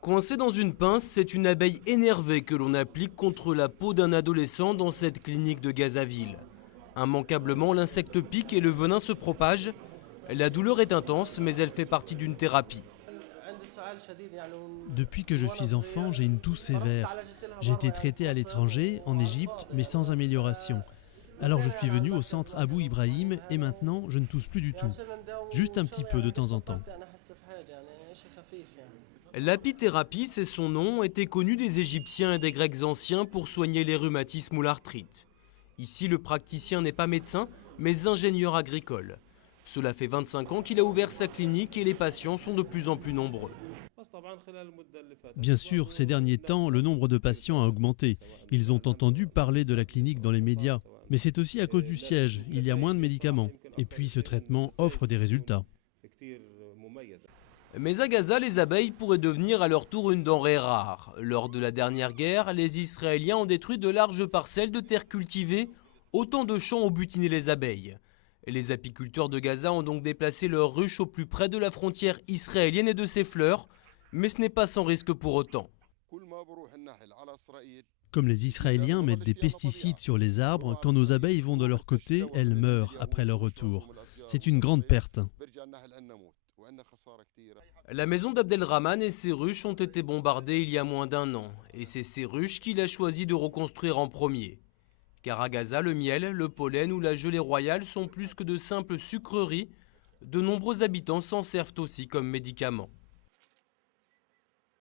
Coincée dans une pince, c'est une abeille énervée que l'on applique contre la peau d'un adolescent dans cette clinique de Gazaville. Immanquablement, l'insecte pique et le venin se propage. La douleur est intense, mais elle fait partie d'une thérapie. Depuis que je suis enfant, j'ai une toux sévère. J'ai été traité à l'étranger, en Égypte, mais sans amélioration. Alors je suis venu au centre Abou Ibrahim et maintenant je ne tousse plus du tout. Juste un petit peu de temps en temps. L'apithérapie, c'est son nom, était connu des Égyptiens et des Grecs anciens pour soigner les rhumatismes ou l'arthrite. Ici, le praticien n'est pas médecin, mais ingénieur agricole. Cela fait 25 ans qu'il a ouvert sa clinique et les patients sont de plus en plus nombreux. Bien sûr, ces derniers temps, le nombre de patients a augmenté. Ils ont entendu parler de la clinique dans les médias. Mais c'est aussi à cause du siège, il y a moins de médicaments. Et puis ce traitement offre des résultats. Mais à Gaza, les abeilles pourraient devenir à leur tour une denrée rare. Lors de la dernière guerre, les Israéliens ont détruit de larges parcelles de terre cultivée. Autant de champs ont butiné les abeilles. Les apiculteurs de Gaza ont donc déplacé leurs ruches au plus près de la frontière israélienne et de ses fleurs. Mais ce n'est pas sans risque pour autant. Comme les Israéliens mettent des pesticides sur les arbres, quand nos abeilles vont de leur côté, elles meurent après leur retour. C'est une grande perte. La maison d'Abdelrahman et ses ruches ont été bombardées il y a moins d'un an. Et c'est ces ruches qu'il a choisi de reconstruire en premier. Car à Gaza, le miel, le pollen ou la gelée royale sont plus que de simples sucreries. De nombreux habitants s'en servent aussi comme médicaments.